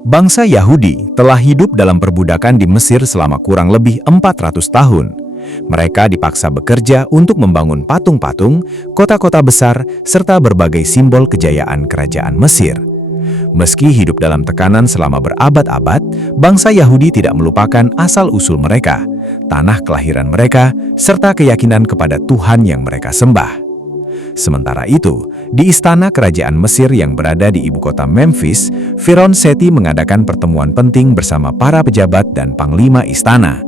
Bangsa Yahudi telah hidup dalam perbudakan di Mesir selama kurang lebih 400 tahun. Mereka dipaksa bekerja untuk membangun patung-patung, kota-kota besar, serta berbagai simbol kejayaan kerajaan Mesir. Meski hidup dalam tekanan selama berabad-abad, bangsa Yahudi tidak melupakan asal-usul mereka, tanah kelahiran mereka, serta keyakinan kepada Tuhan yang mereka sembah. Sementara itu, di istana kerajaan Mesir yang berada di ibu kota Memphis, Firaun Seti mengadakan pertemuan penting bersama para pejabat dan panglima istana.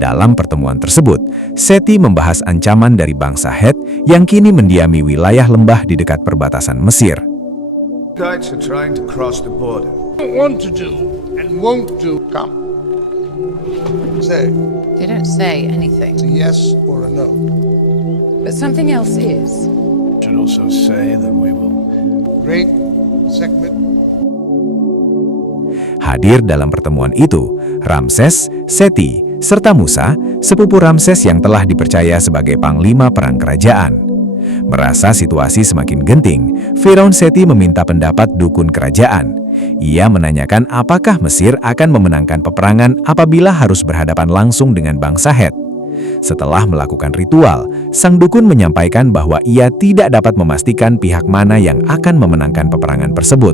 Dalam pertemuan tersebut, Seti membahas ancaman dari bangsa Het yang kini mendiami wilayah lembah di dekat perbatasan Mesir. Guys are trying to cross the border. Don't want to do and won't do. Come. Say, They don't say anything, it's a yes or a no. but something else is. Should also say that we will. Great segment. Hadir dalam pertemuan itu, Ramses, Seti, serta Musa, sepupu Ramses yang telah dipercaya sebagai panglima perang kerajaan. Merasa situasi semakin genting, Firaun Seti meminta pendapat dukun kerajaan. Ia menanyakan apakah Mesir akan memenangkan peperangan apabila harus berhadapan langsung dengan bangsa Het. Setelah melakukan ritual, sang dukun menyampaikan bahwa ia tidak dapat memastikan pihak mana yang akan memenangkan peperangan tersebut.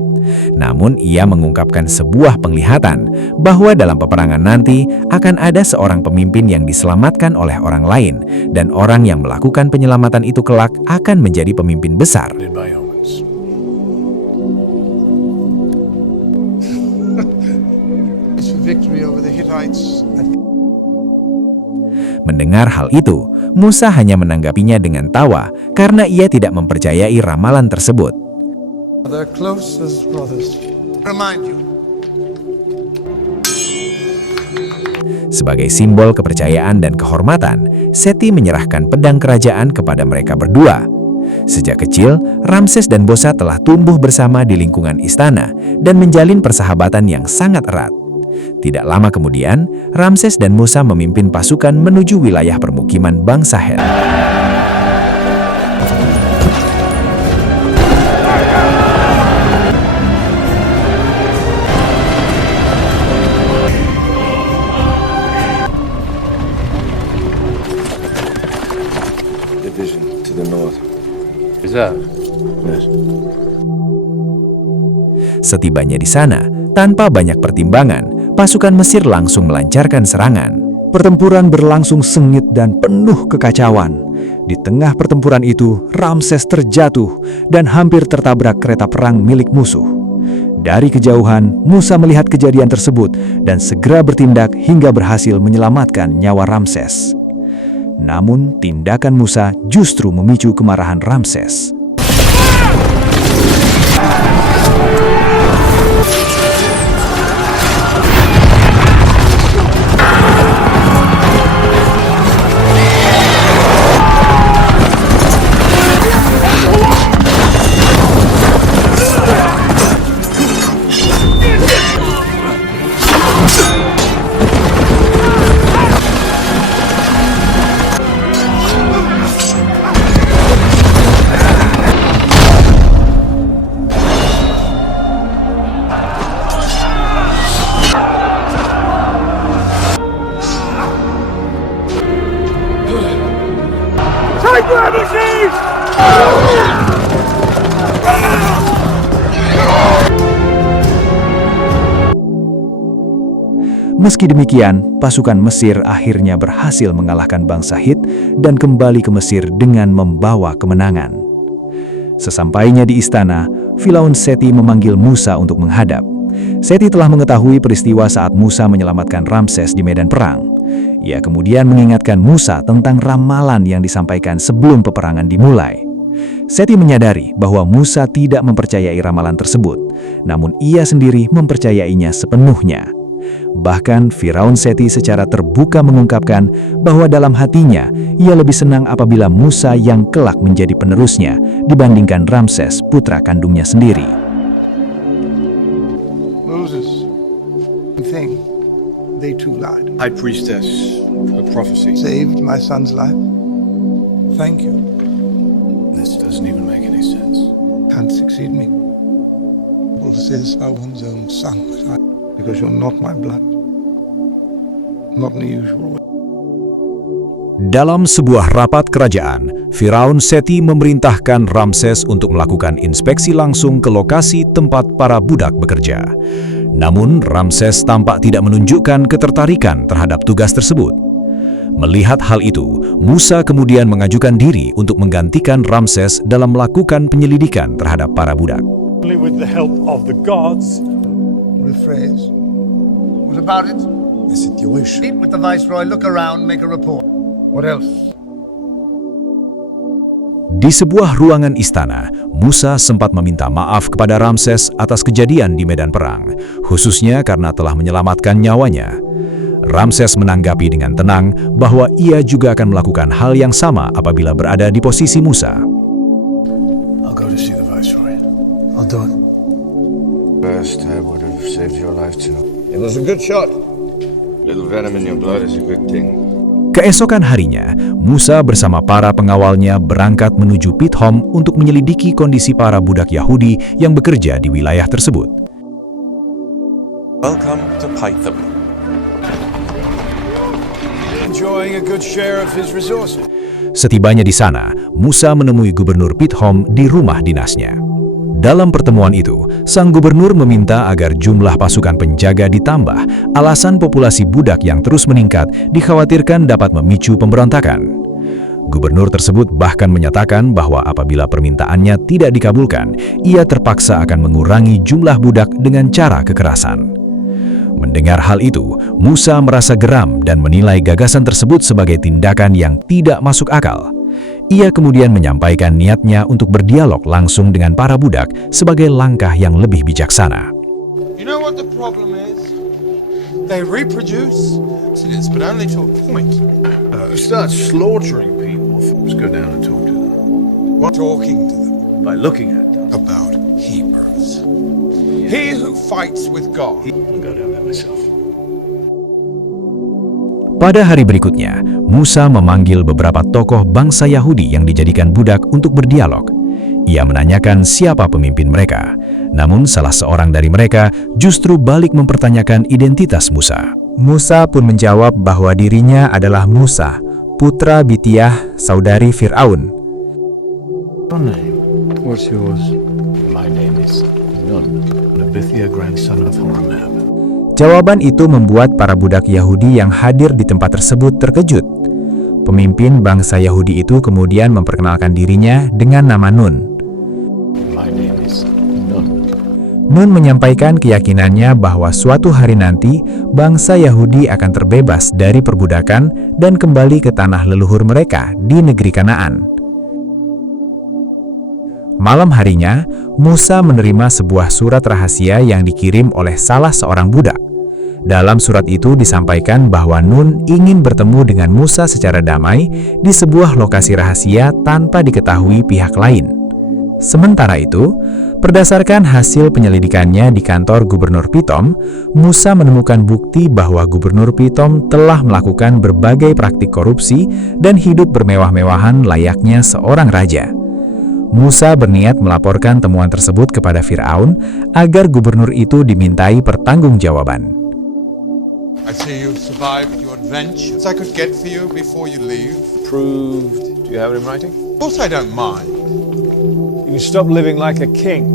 Namun ia mengungkapkan sebuah penglihatan bahwa dalam peperangan nanti akan ada seorang pemimpin yang diselamatkan oleh orang lain, dan orang yang melakukan penyelamatan itu kelak akan menjadi pemimpin besar. By omens. It's for victory over the Hittites. Mendengar hal itu, Musa hanya menanggapinya dengan tawa karena ia tidak mempercayai ramalan tersebut. They're close as brothers. Remind you. Sebagai simbol kepercayaan dan kehormatan, Seti menyerahkan pedang kerajaan kepada mereka berdua. Sejak kecil, Ramses dan Bosa telah tumbuh bersama di lingkungan istana dan menjalin persahabatan yang sangat erat. Tidak lama kemudian, Ramses dan Musa memimpin pasukan menuju wilayah permukiman bangsa Het. Division to the north. Reserve. Yes. Setibanya di sana, tanpa banyak pertimbangan, pasukan Mesir langsung melancarkan serangan. Pertempuran berlangsung sengit dan penuh kekacauan. Di tengah pertempuran itu, Ramses terjatuh dan hampir tertabrak kereta perang milik musuh. Dari kejauhan, Musa melihat kejadian tersebut dan segera bertindak hingga berhasil menyelamatkan nyawa Ramses. Namun, tindakan Musa justru memicu kemarahan Ramses. Meski demikian, pasukan Mesir akhirnya berhasil mengalahkan bangsa Het dan kembali ke Mesir dengan membawa kemenangan. Sesampainya di istana, Firaun Seti memanggil Musa untuk menghadap. Seti telah mengetahui peristiwa saat Musa menyelamatkan Ramses di medan perang. Ia kemudian mengingatkan Musa tentang ramalan yang disampaikan sebelum peperangan dimulai. Seti menyadari bahwa Musa tidak mempercayai ramalan tersebut, namun ia sendiri mempercayainya sepenuhnya. Bahkan Firaun Seti secara terbuka mengungkapkan bahwa dalam hatinya ia lebih senang apabila Musa yang kelak menjadi penerusnya dibandingkan Ramses, putra kandungnya sendiri. Moses, thing, they too lied. High priestess, a prophecy. Saved my son's life. Thank you. This doesn't even make any sense. Can't succeed me. Will says one's own son, because you're not my blood. Not in the usual way. Dalam sebuah rapat kerajaan, Firaun Seti memerintahkan Ramses untuk melakukan inspeksi langsung ke lokasi tempat para budak bekerja. Namun, Ramses tampak tidak menunjukkan ketertarikan terhadap tugas tersebut. Melihat hal itu, Musa kemudian mengajukan diri untuk menggantikan Ramses dalam melakukan penyelidikan terhadap para budak. Only with the help of the gods. Rephrase. What about it? Is it your wish? Meet with the Viceroy, look around, make a report. What else? Di sebuah ruangan istana, Musa sempat meminta maaf kepada Ramses atas kejadian di medan perang, khususnya karena telah menyelamatkan nyawanya. Ramses menanggapi dengan tenang bahwa ia juga akan melakukan hal yang sama apabila berada di posisi Musa. I'll go to see the Viceroy. I'll do it. First, I would have saved your life too. It was a good shot. Little venom in your blood is a good thing. Keesokan harinya, Musa bersama para pengawalnya berangkat menuju Pithom untuk menyelidiki kondisi para budak Yahudi yang bekerja di wilayah tersebut. Welcome to Pithom. Enjoying a good share of his resources. Setibanya di sana, Musa menemui Gubernur Pithom di rumah dinasnya. Dalam pertemuan itu, sang gubernur meminta agar jumlah pasukan penjaga ditambah. Alasan populasi budak yang terus meningkat dikhawatirkan dapat memicu pemberontakan. Gubernur tersebut bahkan menyatakan bahwa apabila permintaannya tidak dikabulkan, ia terpaksa akan mengurangi jumlah budak dengan cara kekerasan. Mendengar hal itu, Musa merasa geram dan menilai gagasan tersebut sebagai tindakan yang tidak masuk akal. Ia kemudian menyampaikan niatnya untuk berdialog langsung dengan para budak sebagai langkah yang lebih bijaksana. You know what the problem is? They reproduce, but only to a point. Start slaughtering people. Let's go down and talk to them. What talking to them By looking at them. about Hebrews? He who fights with God. I'll go down there myself. Pada hari berikutnya, Musa memanggil beberapa tokoh bangsa Yahudi yang dijadikan budak untuk berdialog. Ia menanyakan siapa pemimpin mereka, namun salah seorang dari mereka justru balik mempertanyakan identitas Musa. Musa pun menjawab bahwa dirinya adalah Musa, putra Bitiah, saudari Firaun. Your name? What's yours? My name is Nun, the Bithia grandson of Horemheb. Jawaban itu membuat para budak Yahudi yang hadir di tempat tersebut terkejut. Pemimpin bangsa Yahudi itu kemudian memperkenalkan dirinya dengan nama Nun. My name is Nun. Nun menyampaikan keyakinannya bahwa suatu hari nanti bangsa Yahudi akan terbebas dari perbudakan dan kembali ke tanah leluhur mereka di negeri Kanaan. Malam harinya, Musa menerima sebuah surat rahasia yang dikirim oleh salah seorang budak. Dalam surat itu disampaikan bahwa Nun ingin bertemu dengan Musa secara damai di sebuah lokasi rahasia tanpa diketahui pihak lain. Sementara itu, berdasarkan hasil penyelidikannya di kantor Gubernur Pithom, Musa menemukan bukti bahwa Gubernur Pithom telah melakukan berbagai praktik korupsi dan hidup bermewah-mewahan layaknya seorang raja. Musa berniat melaporkan temuan tersebut kepada Firaun agar gubernur itu dimintai pertanggungjawaban. I see you've survived your adventures. I could get for you before you leave. Proved. Do you have it in writing? Of course I don't mind. You can stop living like a king.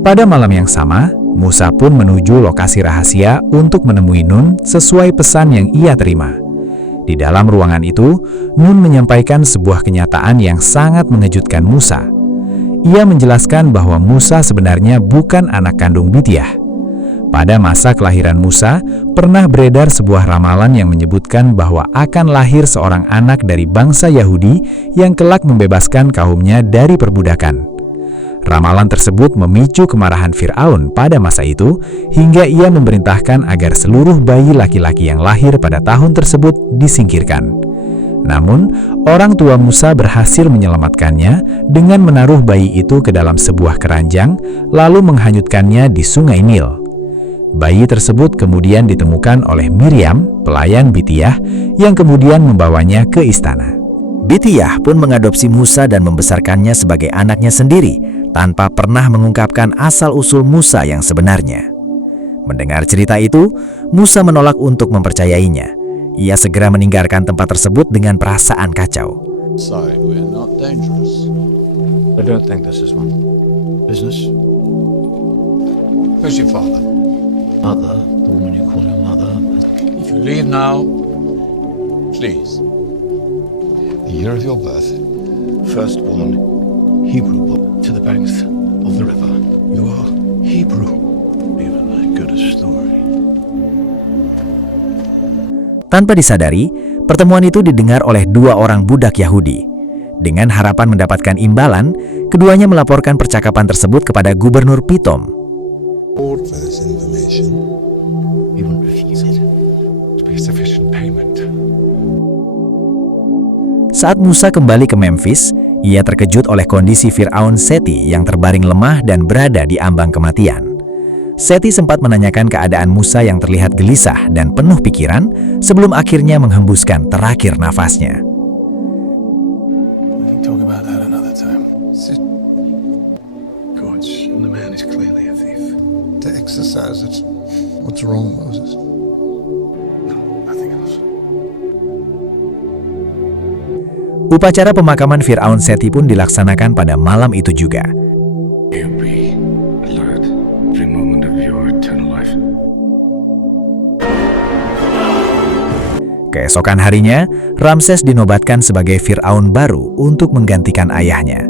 Pada malam yang sama, Musa pun menuju lokasi rahasia untuk menemui Nun sesuai pesan yang ia terima. Di dalam ruangan itu, Nun menyampaikan sebuah kenyataan yang sangat mengejutkan Musa. Ia menjelaskan bahwa Musa sebenarnya bukan anak kandung Bitiah. Pada masa kelahiran Musa, pernah beredar sebuah ramalan yang menyebutkan bahwa akan lahir seorang anak dari bangsa Yahudi yang kelak membebaskan kaumnya dari perbudakan. Ramalan tersebut memicu kemarahan Firaun pada masa itu, hingga ia memerintahkan agar seluruh bayi laki-laki yang lahir pada tahun tersebut disingkirkan. Namun, orang tua Musa berhasil menyelamatkannya dengan menaruh bayi itu ke dalam sebuah keranjang, lalu menghanyutkannya di Sungai Nil. Bayi tersebut kemudian ditemukan oleh Miriam, pelayan Bitiah, yang kemudian membawanya ke istana. Bitiah pun mengadopsi Musa dan membesarkannya sebagai anaknya sendiri, tanpa pernah mengungkapkan asal-usul Musa yang sebenarnya. Mendengar cerita itu, Musa menolak untuk mempercayainya. Ia segera meninggalkan tempat tersebut dengan perasaan kacau. Sorry, we're not dangerous. I don't think this is one. Business? Who's your father? Mother, the woman you call your mother. If you leave now, please. The year of your birth, firstborn, Hebrew boy to the banks of the river. you are Hebrew. Even that good a story. Tanpa disadari, pertemuan itu didengar oleh dua orang budak Yahudi. Dengan harapan mendapatkan imbalan, keduanya melaporkan percakapan tersebut kepada Gubernur Pitom. For this information, We won't refuse it. to be sufficient payment. Saat Musa kembali ke Memphis, ia terkejut oleh kondisi Fir'aun Seti yang terbaring lemah dan berada di ambang kematian. Seti sempat menanyakan keadaan Musa yang terlihat gelisah dan penuh pikiran sebelum akhirnya menghembuskan terakhir nafasnya. We can talk about that another time. Sit Gods, and the man is clearly a thief. to exercise it. What's wrong, Moses? Nothing else. Upacara pemakaman Fir'aun Seti pun dilaksanakan pada malam itu juga. you be alert every moment of your eternal life. Keesokan harinya, Ramses dinobatkan sebagai Fir'aun baru untuk menggantikan ayahnya.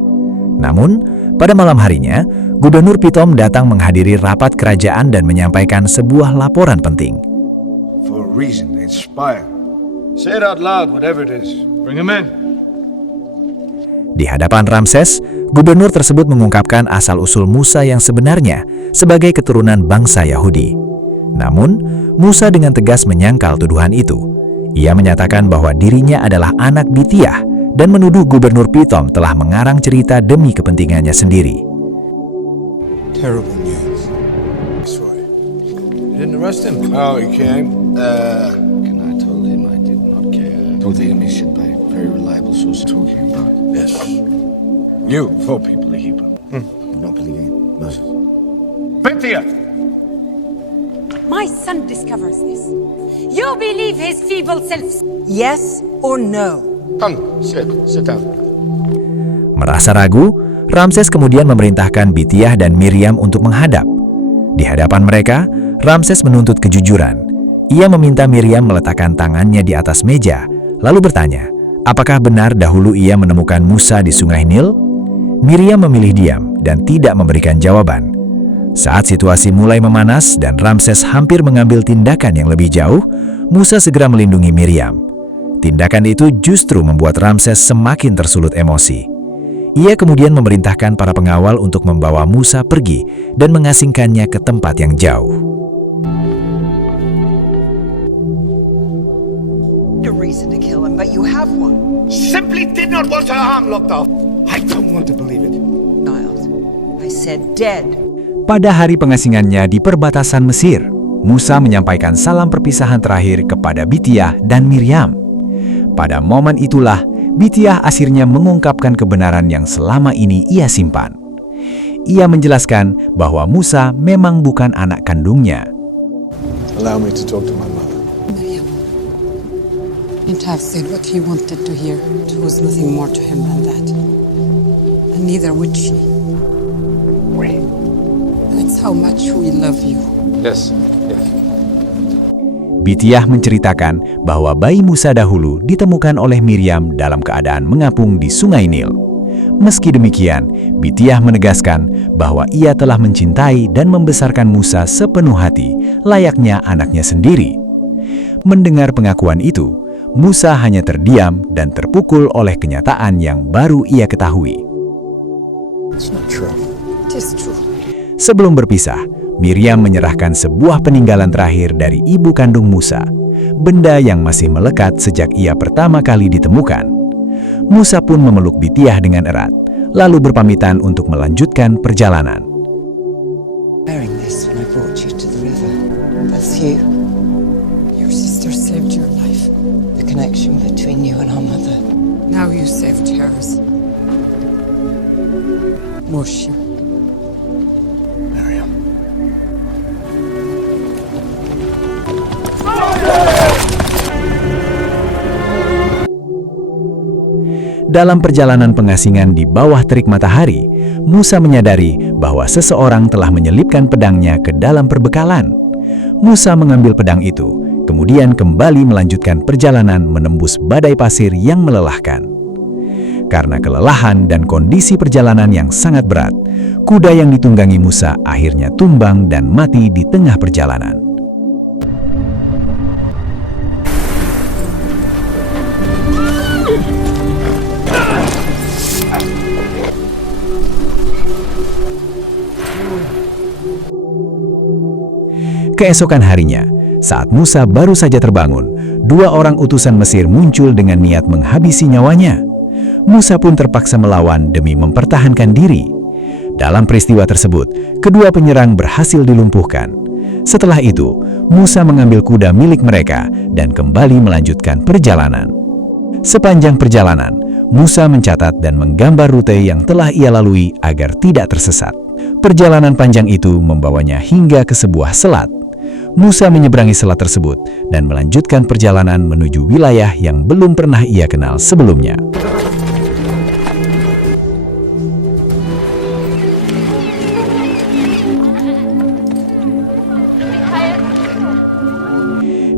Namun, pada malam harinya, Gubernur Pitom datang menghadiri rapat kerajaan dan menyampaikan sebuah laporan penting. For a reason, they inspire. Say it out loud, whatever it is. Bring him in. Di hadapan Ramses, gubernur tersebut mengungkapkan asal-usul Musa yang sebenarnya sebagai keturunan bangsa Yahudi. Namun, Musa dengan tegas menyangkal tuduhan itu. Ia menyatakan bahwa dirinya adalah anak Bitiah dan menuduh Gubernur Pitom telah mengarang cerita demi kepentingannya sendiri. Terrible news. Sorry. You didn't arrest him? Oh, he came? Can I told him I did not care. Told him he should by very reliable source talking about. Yes. You, four people are Hebrew. Not believing Moses. Bithia! My son discovers this. You believe his feeble self? Yes or no? Come, sit down. Merasa ragu, Ramses kemudian memerintahkan Bitiah dan Miriam untuk menghadap. Di hadapan mereka, Ramses menuntut kejujuran. Ia meminta Miriam meletakkan tangannya di atas meja, lalu bertanya, apakah benar dahulu ia menemukan Musa di Sungai Nil? Miriam memilih diam dan tidak memberikan jawaban. Saat situasi mulai memanas dan Ramses hampir mengambil tindakan yang lebih jauh, Musa segera melindungi Miriam. Tindakan itu justru membuat Ramses semakin tersulut emosi. Ia kemudian memerintahkan para pengawal untuk membawa Musa pergi dan mengasingkannya ke tempat yang jauh. A reason to kill him, but you have one. Simply did not want to harm Lokdal. I don't want to believe it. Child. I said dead. Pada hari pengasingannya di perbatasan Mesir, Musa menyampaikan salam perpisahan terakhir kepada Bitiah dan Miriam. Pada momen itulah, Bitiah akhirnya mengungkapkan kebenaran yang selama ini ia simpan. Ia menjelaskan bahwa Musa memang bukan anak kandungnya. Allow me to talk to my mother. Miriam. You'd have said what he wanted to hear. There was nothing more to him than that. And neither would she. That's how much we love you. Yes. Bitiah menceritakan bahwa bayi Musa dahulu ditemukan oleh Miriam dalam keadaan mengapung di Sungai Nil. Meski demikian, Bitiah menegaskan bahwa ia telah mencintai dan membesarkan Musa sepenuh hati, layaknya anaknya sendiri. Mendengar pengakuan itu, Musa hanya terdiam dan terpukul oleh kenyataan yang baru ia ketahui. It's not true. It is true. Sebelum berpisah, Miriam menyerahkan sebuah peninggalan terakhir dari ibu kandung Musa, benda yang masih melekat sejak ia pertama kali ditemukan. Musa pun memeluk Bitiah dengan erat, lalu berpamitan untuk melanjutkan perjalanan. Wearing this when I brought you to the river. That's you. Your sister saved your life. The connection between you and our mother. Now you saved hers. Worship. Dalam perjalanan pengasingan di bawah terik matahari, Musa menyadari bahwa seseorang telah menyelipkan pedangnya ke dalam perbekalan. Musa mengambil pedang itu, kemudian kembali melanjutkan perjalanan menembus badai pasir yang melelahkan. Karena kelelahan dan kondisi perjalanan yang sangat berat, kuda yang ditunggangi Musa akhirnya tumbang dan mati di tengah perjalanan. Keesokan harinya, saat Musa baru saja terbangun, dua orang utusan Mesir muncul dengan niat menghabisi nyawanya. Musa pun terpaksa melawan demi mempertahankan diri. Dalam peristiwa tersebut, kedua penyerang berhasil dilumpuhkan. Setelah itu, Musa mengambil kuda milik mereka dan kembali melanjutkan perjalanan. Sepanjang perjalanan, Musa mencatat dan menggambar rute yang telah ia lalui agar tidak tersesat. Perjalanan panjang itu membawanya hingga ke sebuah selat. Musa menyeberangi selat tersebut dan melanjutkan perjalanan menuju wilayah yang belum pernah ia kenal sebelumnya.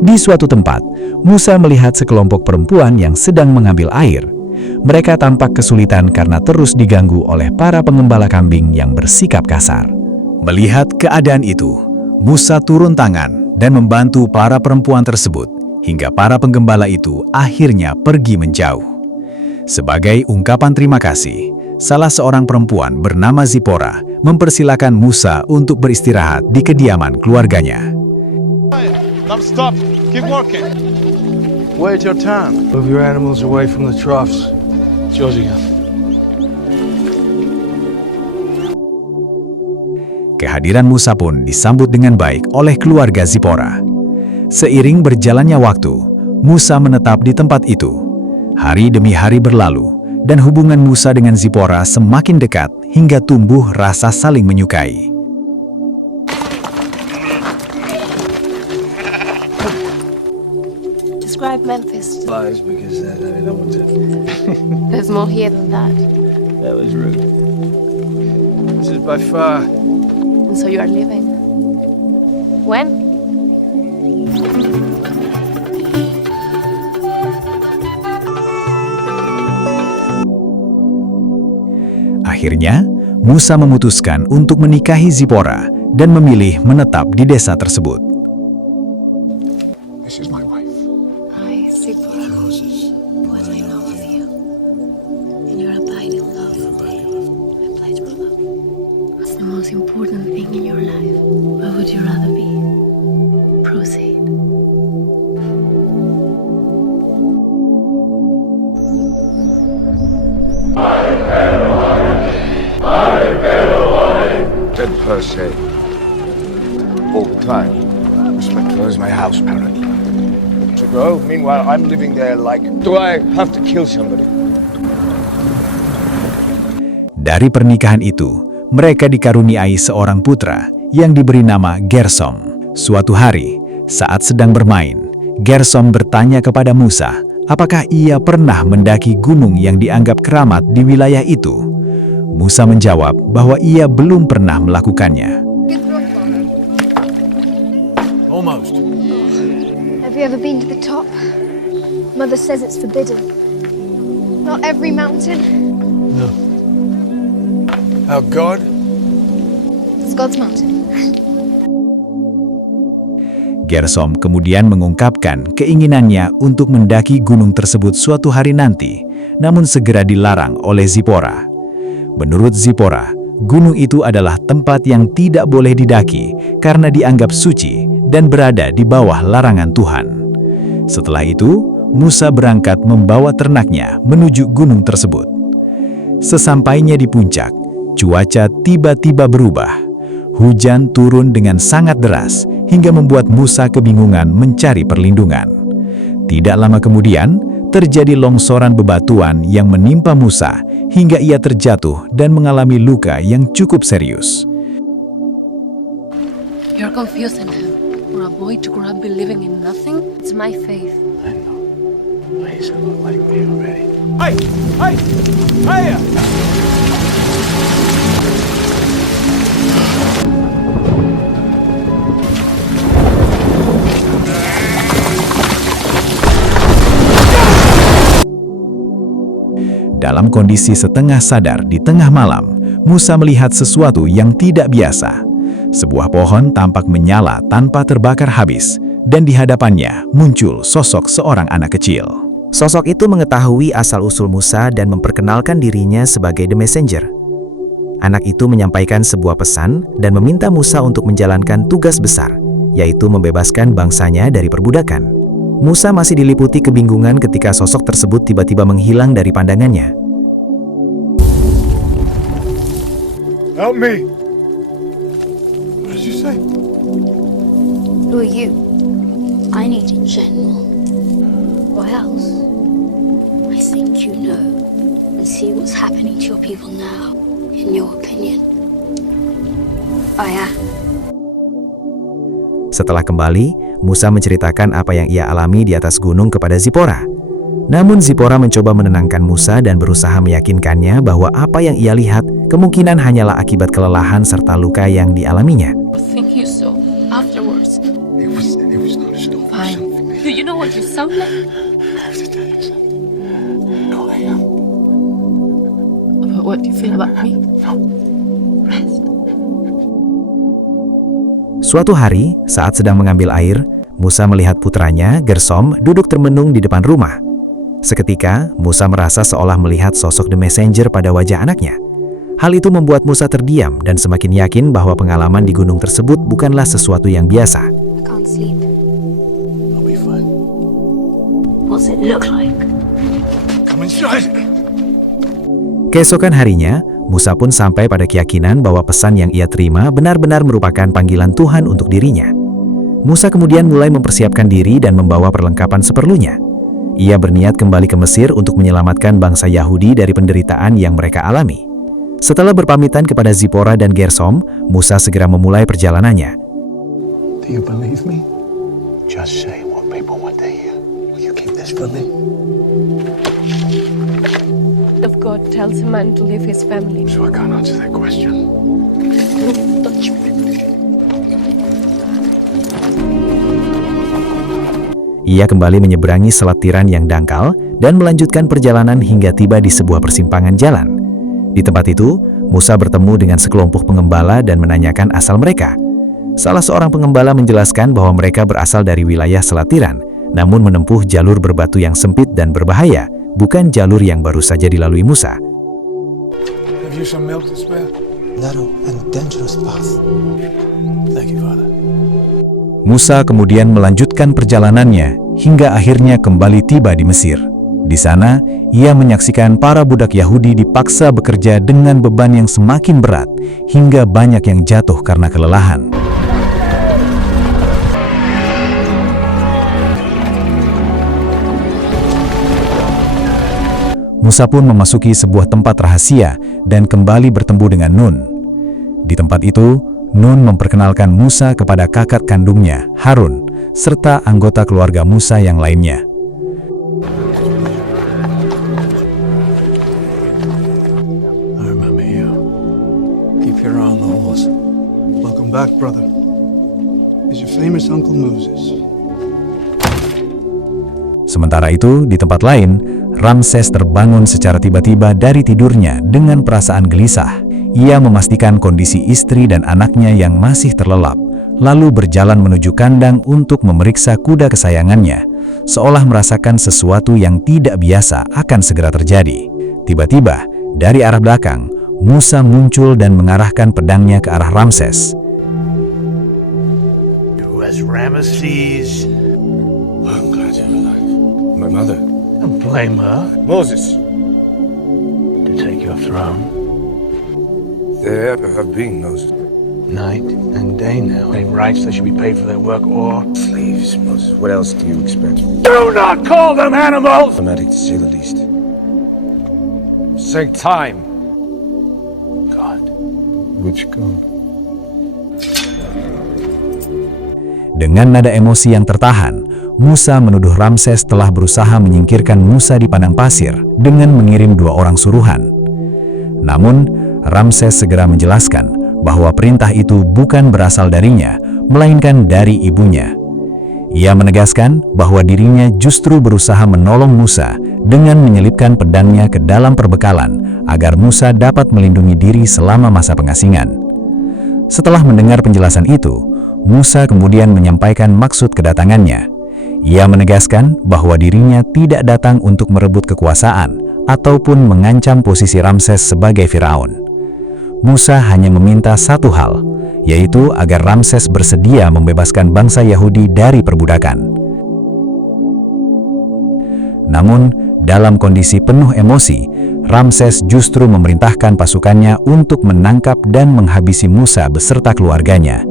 Di suatu tempat, Musa melihat sekelompok perempuan yang sedang mengambil air. Mereka tampak kesulitan karena terus diganggu oleh para pengembala kambing yang bersikap kasar. Melihat keadaan itu, Musa turun tangan dan membantu para perempuan tersebut hingga para penggembala itu akhirnya pergi menjauh. Sebagai ungkapan terima kasih, salah seorang perempuan bernama Zipora mempersilakan Musa untuk beristirahat di kediaman keluarganya. Now stop. Keep working. Wait your turn. Move your animals away from the troughs. It's yours again. Kehadiran Musa pun disambut dengan baik oleh keluarga Zipora. Seiring berjalannya waktu, Musa menetap di tempat itu. Hari demi hari berlalu, dan hubungan Musa dengan Zipora semakin dekat hingga tumbuh rasa saling menyukai. Describe Memphis. Lies because I don't want to. There's more here than that. That was rude. This is by far. And so you are leaving. When? Akhirnya, Musa memutuskan untuk menikahi Zipora dan memilih menetap di desa tersebut. This is my wife. I, Zipporah, what I know of you, and your abiding love for me, I pledge my love. What's the most important thing in your life? Where would you rather be? Proceed. Dead per se. All the time. Spectre is my house parent. To go, meanwhile I'm living there like, do I have to kill somebody? Dari pernikahan itu, mereka dikaruniai seorang putra yang diberi nama Gersom. Suatu hari, saat sedang bermain, Gersom bertanya kepada Musa, apakah ia pernah mendaki gunung yang dianggap keramat di wilayah itu. Musa menjawab bahwa ia belum pernah melakukannya. Almost. Have you ever been to the top? Mother says it's forbidden. Not every mountain. No. Our God? It's God's mountain. Gersom kemudian mengungkapkan keinginannya untuk mendaki gunung tersebut suatu hari nanti, namun segera dilarang oleh Zipora. Menurut Zipora, gunung itu adalah tempat yang tidak boleh didaki karena dianggap suci dan berada di bawah larangan Tuhan. Setelah itu, Musa berangkat membawa ternaknya menuju gunung tersebut. Sesampainya di puncak, cuaca tiba-tiba berubah. Hujan turun dengan sangat deras hingga membuat Musa kebingungan mencari perlindungan. Tidak lama kemudian, terjadi longsoran bebatuan yang menimpa Musa hingga ia terjatuh dan mengalami luka yang cukup serius. You're confusing him. For a boy to grow up believing in nothing, it's my faith. I know. Please, I look like me already. Hey! Hey! Hey! Dalam kondisi setengah sadar di tengah malam, Musa melihat sesuatu yang tidak biasa. Sebuah pohon tampak menyala tanpa terbakar habis, dan di hadapannya muncul sosok seorang anak kecil. Sosok itu mengetahui asal-usul Musa dan memperkenalkan dirinya sebagai The Messenger. Anak itu menyampaikan sebuah pesan dan meminta Musa untuk menjalankan tugas besar, yaitu membebaskan bangsanya dari perbudakan. Musa masih diliputi kebingungan ketika sosok tersebut tiba-tiba menghilang dari pandangannya. Help me! What did you say? Who are you? I need a general. Why else? I think you know and see what's happening to your people now. In your opinion, I am. Setelah kembali, Musa menceritakan apa yang ia alami di atas gunung kepada Zipora. Namun Zipora mencoba menenangkan Musa dan berusaha meyakinkannya bahwa apa yang ia lihat kemungkinan hanyalah akibat kelelahan serta luka yang dialaminya. I think you saw afterwards. It was not a storm. Fine. Do you know what you sound like? I have to tell you something. No, I am. About what you feel about me? No. Rest. Suatu hari, saat sedang mengambil air, Musa melihat putranya, Gersom, duduk termenung di depan rumah. Seketika, Musa merasa seolah melihat sosok The Messenger pada wajah anaknya. Hal itu membuat Musa terdiam dan semakin yakin bahwa pengalaman di gunung tersebut bukanlah sesuatu yang biasa. I can't sleep. I'll be fine. What's it look like? Come inside. Keesokan harinya, Musa pun sampai pada keyakinan bahwa pesan yang ia terima benar-benar merupakan panggilan Tuhan untuk dirinya. Musa kemudian mulai mempersiapkan diri dan membawa perlengkapan seperlunya. Ia berniat kembali ke Mesir untuk menyelamatkan bangsa Yahudi dari penderitaan yang mereka alami. Setelah berpamitan kepada Zipora dan Gersom, Musa segera memulai perjalanannya. Do you believe me? Just say what people want to hear. Will you keep this for me? If God tells a man to leave his family, So I can't answer that question. don't touch me. Ia kembali menyeberangi selat Tiran yang dangkal dan melanjutkan perjalanan hingga tiba di sebuah persimpangan jalan. Di tempat itu, Musa bertemu dengan sekelompok pengembala dan menanyakan asal mereka. Salah seorang pengembala menjelaskan bahwa mereka berasal dari wilayah Selat Tiran, namun menempuh jalur berbatu yang sempit dan berbahaya, bukan jalur yang baru saja dilalui Musa. Have you some milk to spare? Narrow and dangerous path. Thank you, Father. Musa kemudian melanjutkan perjalanannya hingga akhirnya kembali tiba di Mesir. Di sana, ia menyaksikan para budak Yahudi dipaksa bekerja dengan beban yang semakin berat hingga banyak yang jatuh karena kelelahan. Musa pun memasuki sebuah tempat rahasia dan kembali bertemu dengan Nun. Di tempat itu, Nun memperkenalkan Musa kepada kakak kandungnya, Harun, serta anggota keluarga Musa yang lainnya. I remember you. Keep your eye on the horse. Welcome back, brother. Is your famous Uncle Moses. Sementara itu, di tempat lain, Ramses terbangun secara tiba-tiba dari tidurnya dengan perasaan gelisah. Ia memastikan kondisi istri dan anaknya yang masih terlelap, lalu berjalan menuju kandang untuk memeriksa kuda kesayangannya, seolah merasakan sesuatu yang tidak biasa akan segera terjadi. Tiba-tiba, dari arah belakang, Musa muncul dan mengarahkan pedangnya ke arah Ramses. You as Ramesses. I'm glad you're alive. My mother. Don't blame her Moses. to take your throne. There have been those Night and day now. They rights they should be paid for their work or... slaves, Moses. What else do you expect? Do not call them animals! Dramatic to say the least. Same time. God. Which God? Dengan nada emosi yang tertahan, Musa menuduh Ramses telah berusaha menyingkirkan Musa di padang pasir dengan mengirim 2 orang suruhan. Namun, Ramses segera menjelaskan bahwa perintah itu bukan berasal darinya, melainkan dari ibunya. Ia menegaskan bahwa dirinya justru berusaha menolong Musa dengan menyelipkan pedangnya ke dalam perbekalan agar Musa dapat melindungi diri selama masa pengasingan. Setelah mendengar penjelasan itu, Musa kemudian menyampaikan maksud kedatangannya. Ia menegaskan bahwa dirinya tidak datang untuk merebut kekuasaan ataupun mengancam posisi Ramses sebagai Firaun. Musa hanya meminta satu hal, yaitu agar Ramses bersedia membebaskan bangsa Yahudi dari perbudakan. Namun, dalam kondisi penuh emosi, Ramses justru memerintahkan pasukannya untuk menangkap dan menghabisi Musa beserta keluarganya.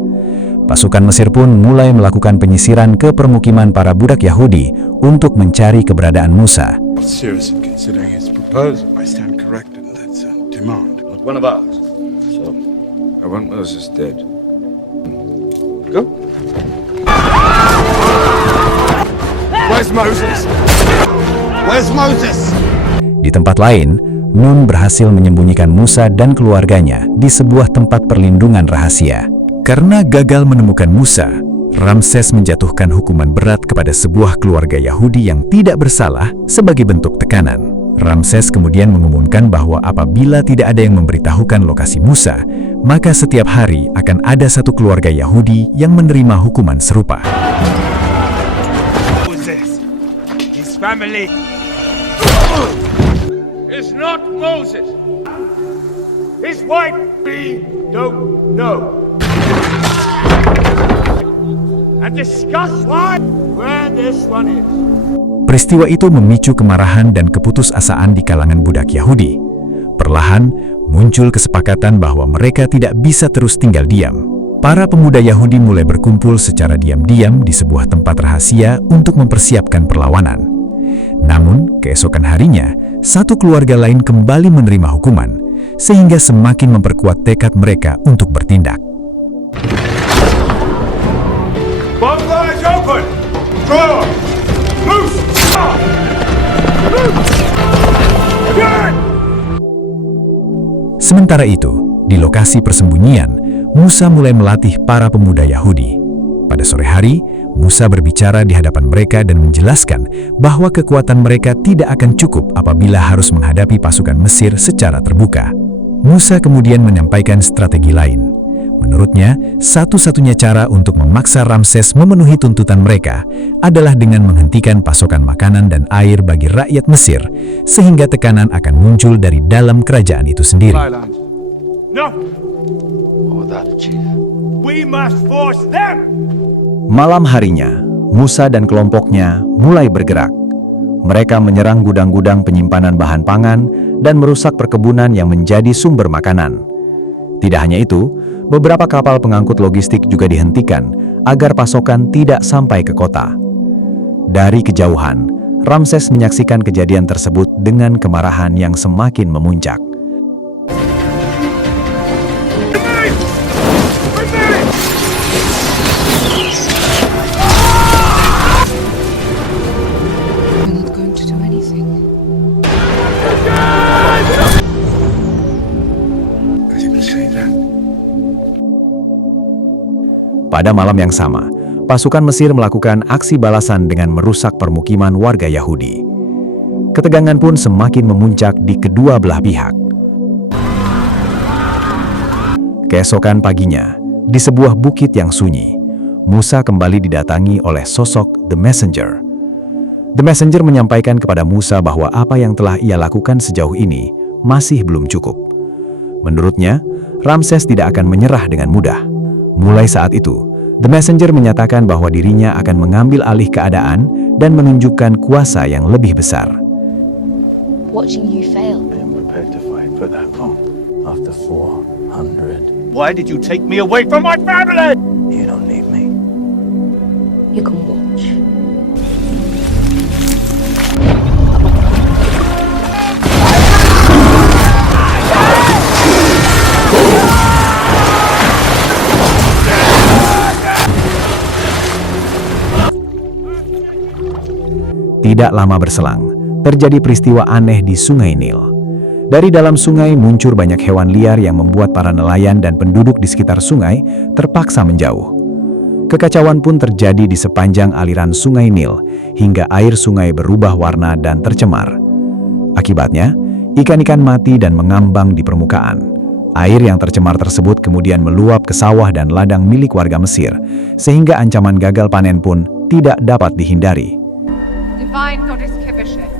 Pasukan Mesir pun mulai melakukan penyisiran ke permukiman para budak Yahudi untuk mencari keberadaan Musa. Seriously considering his proposal, I stand corrected in that demand. Not one of ours. So, I want Moses dead. Go. Where's Moses? Where's Moses? Di tempat lain, Nun berhasil menyembunyikan Musa dan keluarganya di sebuah tempat perlindungan rahasia. Karena gagal menemukan Musa, Ramses menjatuhkan hukuman berat kepada sebuah keluarga Yahudi yang tidak bersalah sebagai bentuk tekanan. Ramses kemudian mengumumkan bahwa apabila tidak ada yang memberitahukan lokasi Musa, maka setiap hari akan ada satu keluarga Yahudi yang menerima hukuman serupa. Moses, his family. It's not Moses. His wife, we don't know. And discuss where this one is. Peristiwa itu memicu kemarahan dan keputusasaan di kalangan budak Yahudi. Perlahan, muncul kesepakatan bahwa mereka tidak bisa terus tinggal diam. Para pemuda Yahudi mulai berkumpul secara diam-diam di sebuah tempat rahasia untuk mempersiapkan perlawanan. Namun, keesokan harinya, satu keluarga lain kembali menerima hukuman, sehingga semakin memperkuat tekad mereka untuk bertindak. Both eyes open! Draw! Loose! Sementara itu, di lokasi persembunyian, Musa mulai melatih para pemuda Yahudi. Pada sore hari, Musa berbicara di hadapan mereka dan menjelaskan bahwa kekuatan mereka tidak akan cukup apabila harus menghadapi pasukan Mesir secara terbuka. Musa kemudian menyampaikan strategi lain. Menurutnya, satu-satunya cara untuk memaksa Ramses memenuhi tuntutan mereka adalah dengan menghentikan pasokan makanan dan air bagi rakyat Mesir, sehingga tekanan akan muncul dari dalam kerajaan itu sendiri. No! What that, Chief? We must force them! Malam harinya, Musa dan kelompoknya mulai bergerak. Mereka menyerang gudang-gudang penyimpanan bahan pangan dan merusak perkebunan yang menjadi sumber makanan. Tidak hanya itu, beberapa kapal pengangkut logistik juga dihentikan agar pasokan tidak sampai ke kota. Dari kejauhan, Ramses menyaksikan kejadian tersebut dengan kemarahan yang semakin memuncak. Pada malam yang sama, pasukan Mesir melakukan aksi balasan dengan merusak permukiman warga Yahudi. Ketegangan pun semakin memuncak di kedua belah pihak. Keesokan paginya, di sebuah bukit yang sunyi, Musa kembali didatangi oleh sosok The Messenger. The Messenger menyampaikan kepada Musa bahwa apa yang telah ia lakukan sejauh ini masih belum cukup. Menurutnya, Ramses tidak akan menyerah dengan mudah. Mulai saat itu, The Messenger menyatakan bahwa dirinya akan mengambil alih keadaan dan menunjukkan kuasa yang lebih besar. Watching you fail. I am prepared to fight for that long. After 400. Why did you take me away from my family? You don't need me. You can watch. Tidak lama berselang, terjadi peristiwa aneh di Sungai Nil. Dari dalam sungai muncul banyak hewan liar yang membuat para nelayan dan penduduk di sekitar sungai terpaksa menjauh. Kekacauan pun terjadi di sepanjang aliran Sungai Nil, hingga air sungai berubah warna dan tercemar. Akibatnya, ikan-ikan mati dan mengambang di permukaan. Air yang tercemar tersebut kemudian meluap ke sawah dan ladang milik warga Mesir, sehingga ancaman gagal panen pun tidak dapat dihindari. Divine Goddess Kibeshet.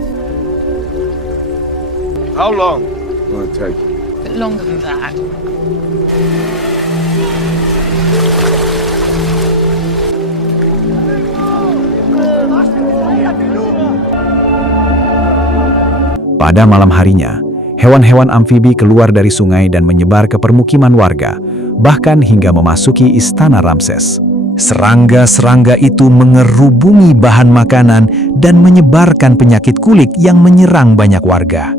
How long will it take? But longer than that. Pada malam harinya, hewan-hewan amfibi keluar dari sungai dan menyebar ke permukiman warga, bahkan hingga memasuki istana Ramses. Serangga-serangga itu mengerubungi bahan makanan dan menyebarkan penyakit kulit yang menyerang banyak warga.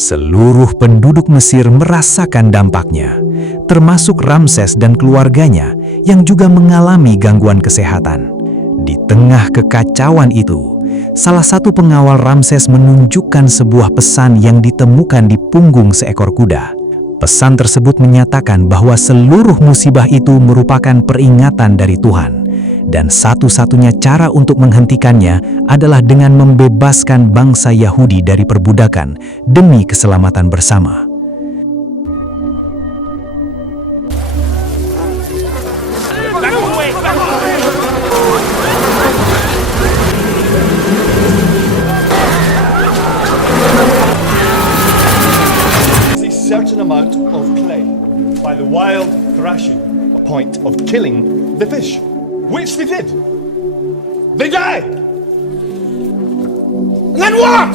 Seluruh penduduk Mesir merasakan dampaknya, termasuk Ramses dan keluarganya yang juga mengalami gangguan kesehatan. Di tengah kekacauan itu, salah satu pengawal Ramses menunjukkan sebuah pesan yang ditemukan di punggung seekor kuda. Pesan tersebut menyatakan bahwa seluruh musibah itu merupakan peringatan dari Tuhan, dan satu-satunya cara untuk menghentikannya adalah dengan membebaskan bangsa Yahudi dari perbudakan demi keselamatan bersama. Certain amount of clay by the wild thrashing point of killing the fish, which they did. They died. And then what?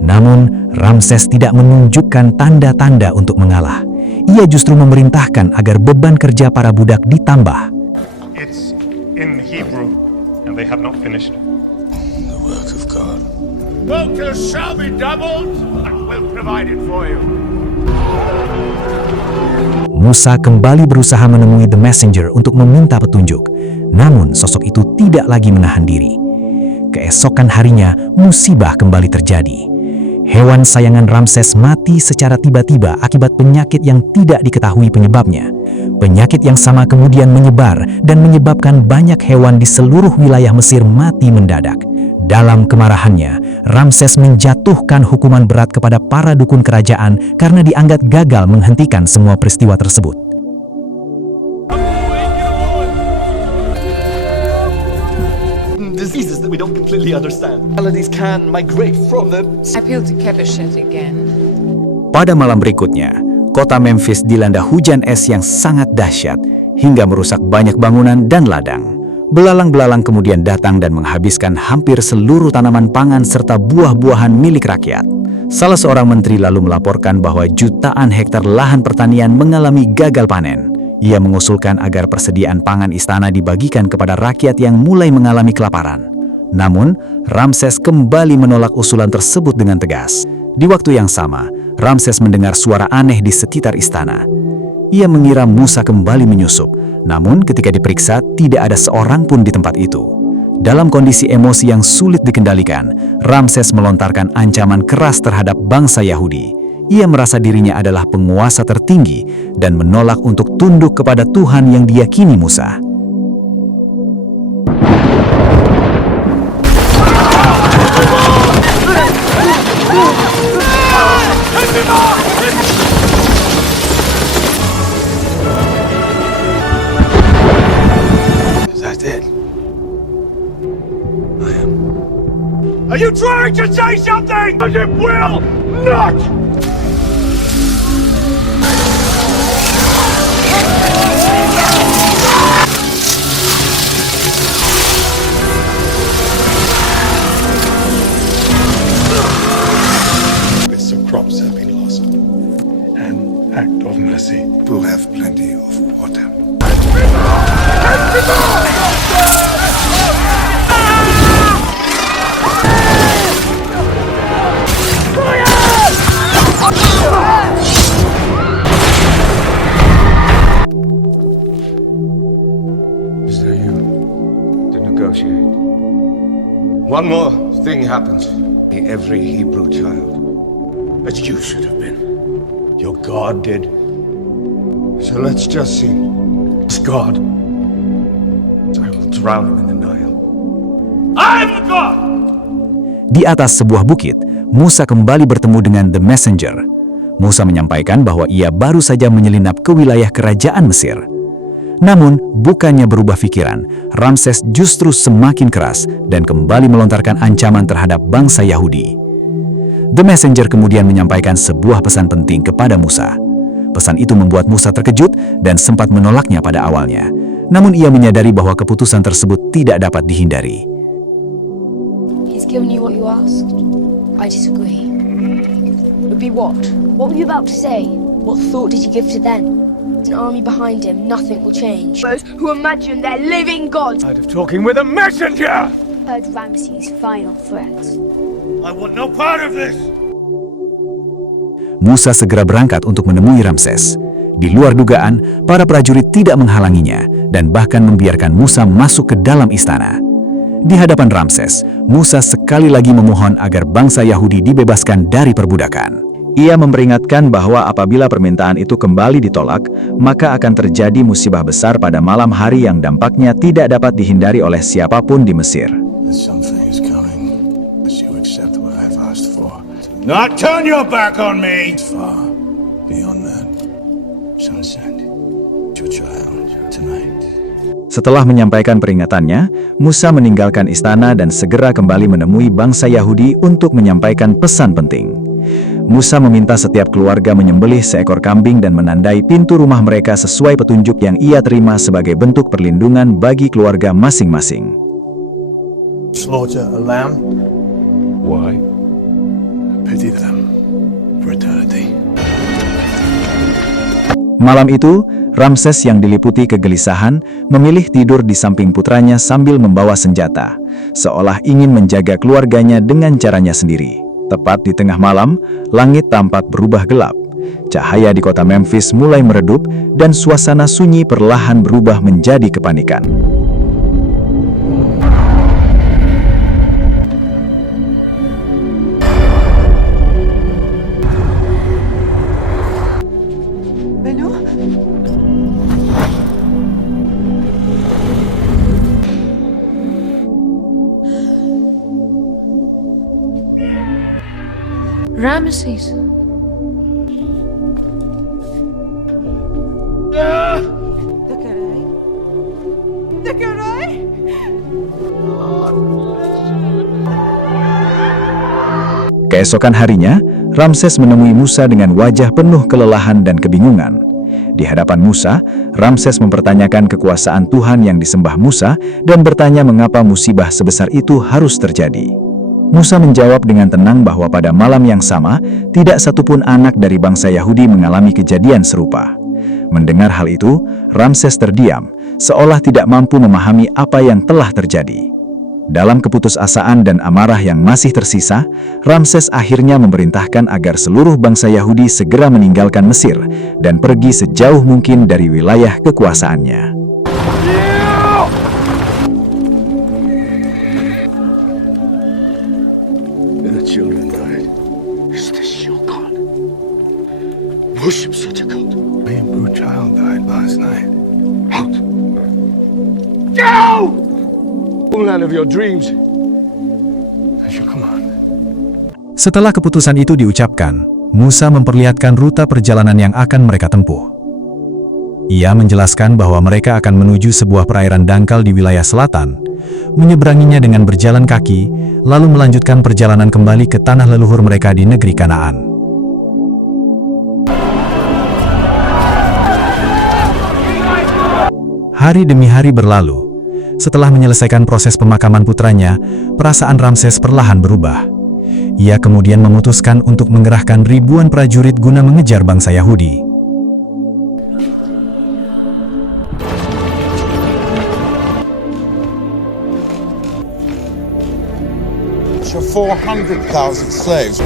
Namun, Ramses tidak menunjukkan tanda-tanda untuk mengalah. Ia justru memerintahkan agar beban kerja para budak ditambah. It's in Hebrew, and they have not finished. The work of God. Workers shall be doubled, and we'll provide it for you. Musa kembali berusaha menemui The Messenger untuk meminta petunjuk, namun sosok itu tidak lagi menahan diri. Keesokan harinya, musibah kembali terjadi. Hewan sayangan Ramses mati secara tiba-tiba akibat penyakit yang tidak diketahui penyebabnya. Penyakit yang sama kemudian menyebar dan menyebabkan banyak hewan di seluruh wilayah Mesir mati mendadak. Dalam kemarahannya, Ramses menjatuhkan hukuman berat kepada para dukun kerajaan karena dianggap gagal menghentikan semua peristiwa tersebut. Diseases that we don't completely understand. Melodies can migrate from the... I appeal to Kibeshet again. Pada malam berikutnya, kota Memphis dilanda hujan es yang sangat dahsyat hingga merusak banyak bangunan dan ladang. Belalang-belalang kemudian datang dan menghabiskan hampir seluruh tanaman pangan serta buah-buahan milik rakyat. Salah seorang menteri lalu melaporkan bahwa jutaan hektar lahan pertanian mengalami gagal panen. Ia mengusulkan agar persediaan pangan istana dibagikan kepada rakyat yang mulai mengalami kelaparan. Namun, Ramses kembali menolak usulan tersebut dengan tegas. Di waktu yang sama, Ramses mendengar suara aneh di sekitar istana. Ia mengira Musa kembali menyusup, namun ketika diperiksa tidak ada seorang pun di tempat itu. Dalam kondisi emosi yang sulit dikendalikan, Ramses melontarkan ancaman keras terhadap bangsa Yahudi. Ia merasa dirinya adalah penguasa tertinggi dan menolak untuk tunduk kepada Tuhan yang diyakini Musa. Are you trying to say something? And it will not! Some crops have been lost. An act of mercy. We'll have plenty of water. One more thing happens. Every Hebrew child. As you should have been. Your God did. So let's just see. It's God. I will drown him in the Nile. I am the God! Di atas sebuah bukit, Musa kembali bertemu dengan The Messenger. Musa menyampaikan bahwa ia baru saja menyelinap ke wilayah kerajaan Mesir. Namun, bukannya berubah pikiran, Ramses justru semakin keras dan kembali melontarkan ancaman terhadap bangsa Yahudi. The Messenger kemudian menyampaikan sebuah pesan penting kepada Musa. Pesan itu membuat Musa terkejut dan sempat menolaknya pada awalnya. Namun ia menyadari bahwa keputusan tersebut tidak dapat dihindari. He's given you what you asked. I disagree. Would be what? What were you about to say? What thought did you give to them? An army behind him, nothing will change. Those who imagine they're living gods. Tired of talking with a messenger! Heard Ramses' final threats. I want no part of this! Musa segera berangkat untuk menemui Ramses. Di luar dugaan, para prajurit tidak menghalanginya dan bahkan membiarkan Musa masuk ke dalam istana. Di hadapan Ramses, Musa sekali lagi memohon agar bangsa Yahudi dibebaskan dari perbudakan. Ia memperingatkan bahwa apabila permintaan itu kembali ditolak, maka akan terjadi musibah besar pada malam hari yang dampaknya tidak dapat dihindari oleh siapapun di Mesir. Something is coming. Must you accept what I've asked for? Not turn your back on me! Far beyond that. Sunset. Your child tonight. Setelah menyampaikan peringatannya, Musa meninggalkan istana dan segera kembali menemui bangsa Yahudi untuk menyampaikan pesan penting. Musa meminta setiap keluarga menyembelih seekor kambing dan menandai pintu rumah mereka sesuai petunjuk yang ia terima sebagai bentuk perlindungan bagi keluarga masing-masing. Slaughter a lamb. Why? Pity them for eternity. Malam itu, Ramses yang diliputi kegelisahan memilih tidur di samping putranya sambil membawa senjata, seolah ingin menjaga keluarganya dengan caranya sendiri. Tepat di tengah malam, langit tampak berubah gelap. Cahaya di kota Memphis mulai meredup dan suasana sunyi perlahan berubah menjadi kepanikan. Ramesses. Keesokan harinya, Ramses menemui Musa dengan wajah penuh kelelahan dan kebingungan. Di hadapan Musa, Ramses mempertanyakan kekuasaan Tuhan yang disembah Musa dan bertanya mengapa musibah sebesar itu harus terjadi. Musa menjawab dengan tenang bahwa pada malam yang sama, tidak satupun anak dari bangsa Yahudi mengalami kejadian serupa. Mendengar hal itu, Ramses terdiam, seolah tidak mampu memahami apa yang telah terjadi. Dalam keputusasaan dan amarah yang masih tersisa, Ramses akhirnya memerintahkan agar seluruh bangsa Yahudi segera meninggalkan Mesir dan pergi sejauh mungkin dari wilayah kekuasaannya. Children died. Is this your God? Worship such a God. My Hebrew child died last night. Out! Go! Land of your dreams. As you command. Setelah keputusan itu diucapkan, Musa memperlihatkan rute perjalanan yang akan mereka tempuh. Ia menjelaskan bahwa mereka akan menuju sebuah perairan dangkal di wilayah selatan, menyeberanginya dengan berjalan kaki, lalu melanjutkan perjalanan kembali ke tanah leluhur mereka di negeri Kanaan. Hari demi hari berlalu. Setelah menyelesaikan proses pemakaman putranya, perasaan Ramses perlahan berubah. Ia kemudian memutuskan untuk mengerahkan ribuan prajurit guna mengejar bangsa Yahudi. Your 400,000 slaves.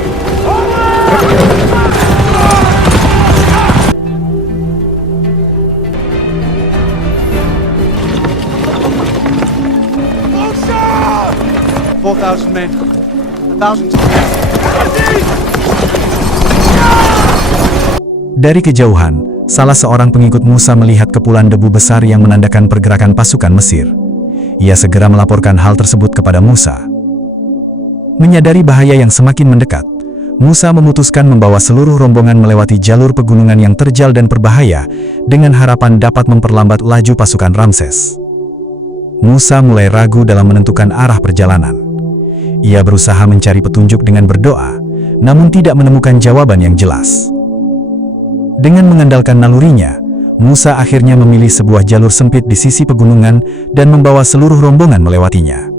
1,000 men. 1,000 to the end. Dari kejauhan, salah seorang pengikut Musa melihat kepulan debu besar yang menandakan pergerakan pasukan Mesir. Ia segera melaporkan hal tersebut kepada Musa. Menyadari bahaya yang semakin mendekat, Musa memutuskan membawa seluruh rombongan melewati jalur pegunungan yang terjal dan berbahaya dengan harapan dapat memperlambat laju pasukan Ramses. Musa mulai ragu dalam menentukan arah perjalanan. Ia berusaha mencari petunjuk dengan berdoa, namun tidak menemukan jawaban yang jelas. Dengan mengandalkan nalurinya, Musa akhirnya memilih sebuah jalur sempit di sisi pegunungan dan membawa seluruh rombongan melewatinya.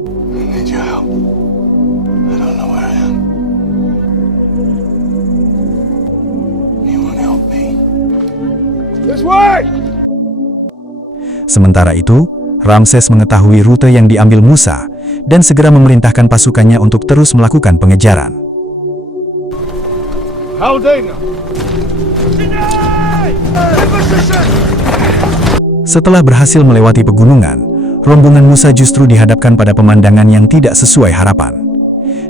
Sementara itu, Ramses mengetahui rute yang diambil Musa dan segera memerintahkan pasukannya untuk terus melakukan pengejaran. Setelah berhasil melewati pegunungan, rombongan Musa justru dihadapkan pada pemandangan yang tidak sesuai harapan.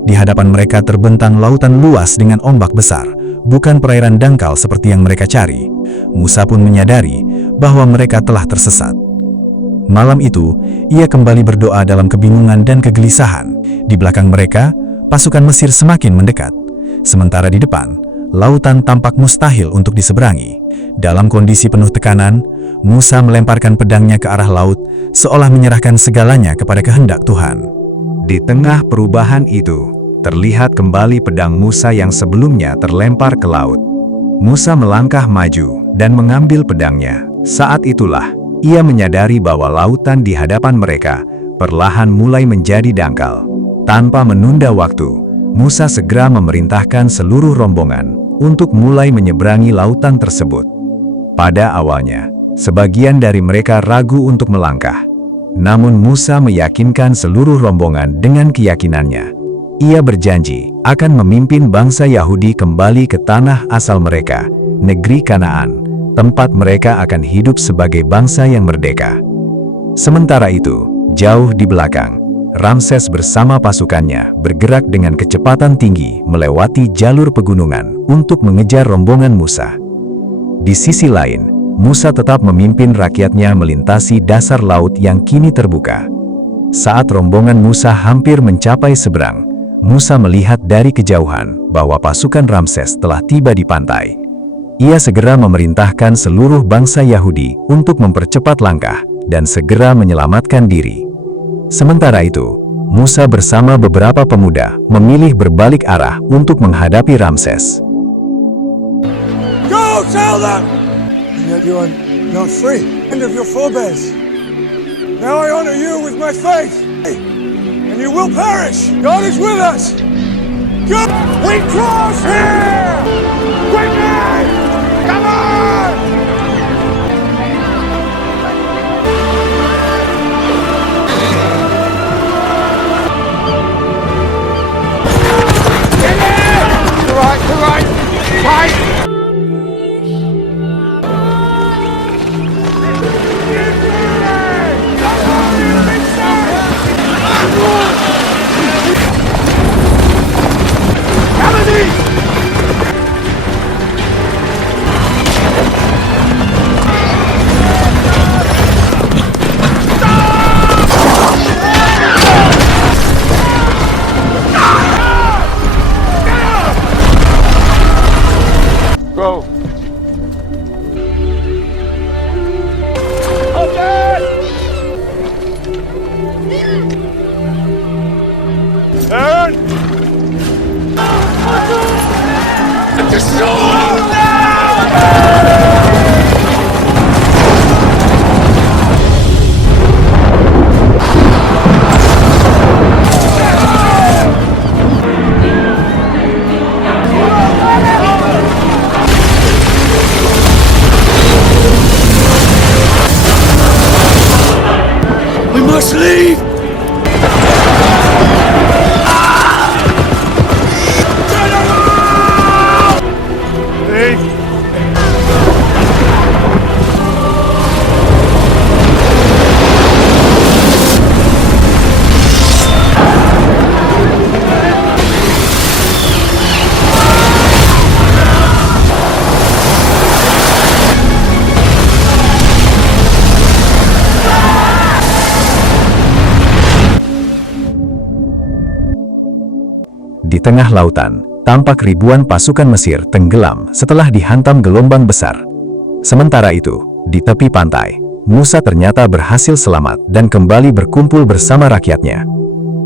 Di hadapan mereka terbentang lautan luas dengan ombak besar, bukan perairan dangkal seperti yang mereka cari. Musa pun menyadari bahwa mereka telah tersesat. Malam itu, ia kembali berdoa dalam kebingungan dan kegelisahan. Di belakang mereka, pasukan Mesir semakin mendekat. Sementara di depan, lautan tampak mustahil untuk diseberangi. Dalam kondisi penuh tekanan, Musa melemparkan pedangnya ke arah laut, seolah menyerahkan segalanya kepada kehendak Tuhan. Di tengah perubahan itu, terlihat kembali pedang Musa yang sebelumnya terlempar ke laut. Musa melangkah maju dan mengambil pedangnya. Saat itulah, ia menyadari bahwa lautan di hadapan mereka perlahan mulai menjadi dangkal. Tanpa menunda waktu, Musa segera memerintahkan seluruh rombongan untuk mulai menyeberangi lautan tersebut. Pada awalnya, sebagian dari mereka ragu untuk melangkah. Namun Musa meyakinkan seluruh rombongan dengan keyakinannya. Ia berjanji akan memimpin bangsa Yahudi kembali ke tanah asal mereka, negeri Kanaan, tempat mereka akan hidup sebagai bangsa yang merdeka. Sementara itu, jauh di belakang, Ramses bersama pasukannya bergerak dengan kecepatan tinggi melewati jalur pegunungan untuk mengejar rombongan Musa. Di sisi lain, Musa tetap memimpin rakyatnya melintasi dasar laut yang kini terbuka. Saat rombongan Musa hampir mencapai seberang, Musa melihat dari kejauhan bahwa pasukan Ramses telah tiba di pantai. Ia segera memerintahkan seluruh bangsa Yahudi untuk mempercepat langkah dan segera menyelamatkan diri. Sementara itu, Musa bersama beberapa pemuda memilih berbalik arah untuk menghadapi Ramses. Go tell them! And yet you are not free. End of your forebears. Now I honor you with my faith. And you will perish. God is with us. Go! We cross here! Quickly! Come on! Get in! To right, fight! Go. Turn! We must leave! Di tengah lautan, tampak ribuan pasukan Mesir tenggelam setelah dihantam gelombang besar. Sementara itu, di tepi pantai, Musa ternyata berhasil selamat dan kembali berkumpul bersama rakyatnya.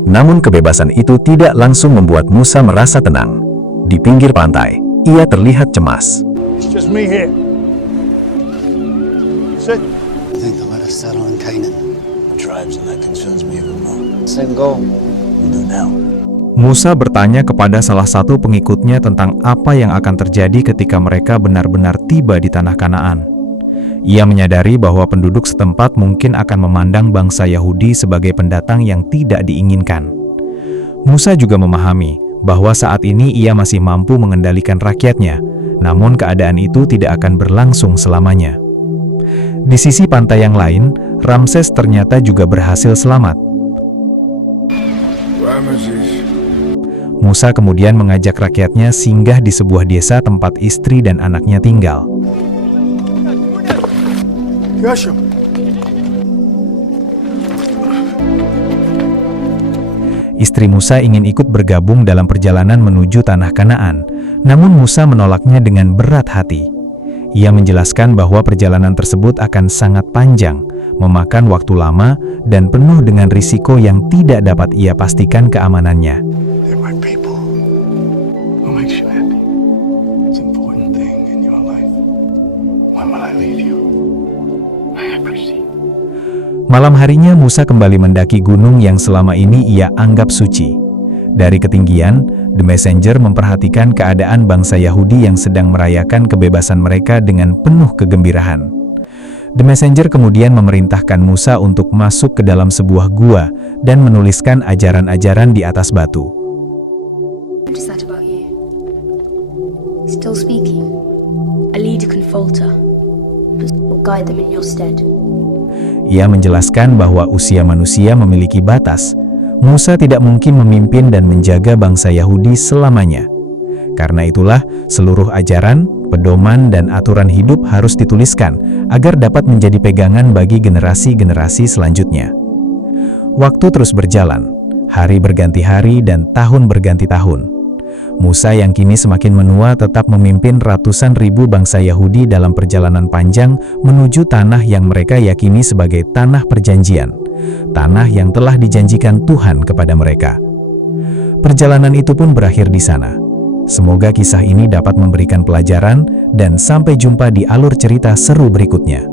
Namun kebebasan itu tidak langsung membuat Musa merasa tenang. Di pinggir pantai, ia terlihat cemas. It's just me here. Sit. I think they'll let us settle in Canaan. Tribes, and that concerns me even more. Same goal. We do now. Musa bertanya kepada salah satu pengikutnya tentang apa yang akan terjadi ketika mereka benar-benar tiba di tanah Kanaan. Ia menyadari bahwa penduduk setempat mungkin akan memandang bangsa Yahudi sebagai pendatang yang tidak diinginkan. Musa juga memahami bahwa saat ini ia masih mampu mengendalikan rakyatnya, namun keadaan itu tidak akan berlangsung selamanya. Di sisi pantai yang lain, Ramses ternyata juga berhasil selamat. Ramesses. Musa kemudian mengajak rakyatnya singgah di sebuah desa tempat istri dan anaknya tinggal. Geshem. Istri Musa ingin ikut bergabung dalam perjalanan menuju tanah Kanaan, namun Musa menolaknya dengan berat hati. Ia menjelaskan bahwa perjalanan tersebut akan sangat panjang, memakan waktu lama, dan penuh dengan risiko yang tidak dapat ia pastikan keamanannya. They're my people. What makes you happy? It's an important thing in your life. When will I leave you? I appreciate. Malam harinya Musa kembali mendaki gunung yang selama ini ia anggap suci. Dari ketinggian, The Messenger memperhatikan keadaan bangsa Yahudi yang sedang merayakan kebebasan mereka dengan penuh kegembiraan. The Messenger kemudian memerintahkan Musa untuk masuk ke dalam sebuah gua dan menuliskan ajaran-ajaran di atas batu. What is that about you? Still speaking. A leader can falter, but will guide them in your stead. Ia menjelaskan bahwa usia manusia memiliki batas. Musa tidak mungkin memimpin dan menjaga bangsa Yahudi selamanya. Karena itulah, seluruh ajaran, pedoman, dan aturan hidup harus dituliskan agar dapat menjadi pegangan bagi generasi-generasi selanjutnya. Waktu terus berjalan, hari berganti hari dan tahun berganti tahun. Musa yang kini semakin menua tetap memimpin ratusan ribu bangsa Yahudi dalam perjalanan panjang menuju tanah yang mereka yakini sebagai tanah perjanjian, tanah yang telah dijanjikan Tuhan kepada mereka. Perjalanan itu pun berakhir di sana. Semoga kisah ini dapat memberikan pelajaran dan sampai jumpa di alur cerita seru berikutnya.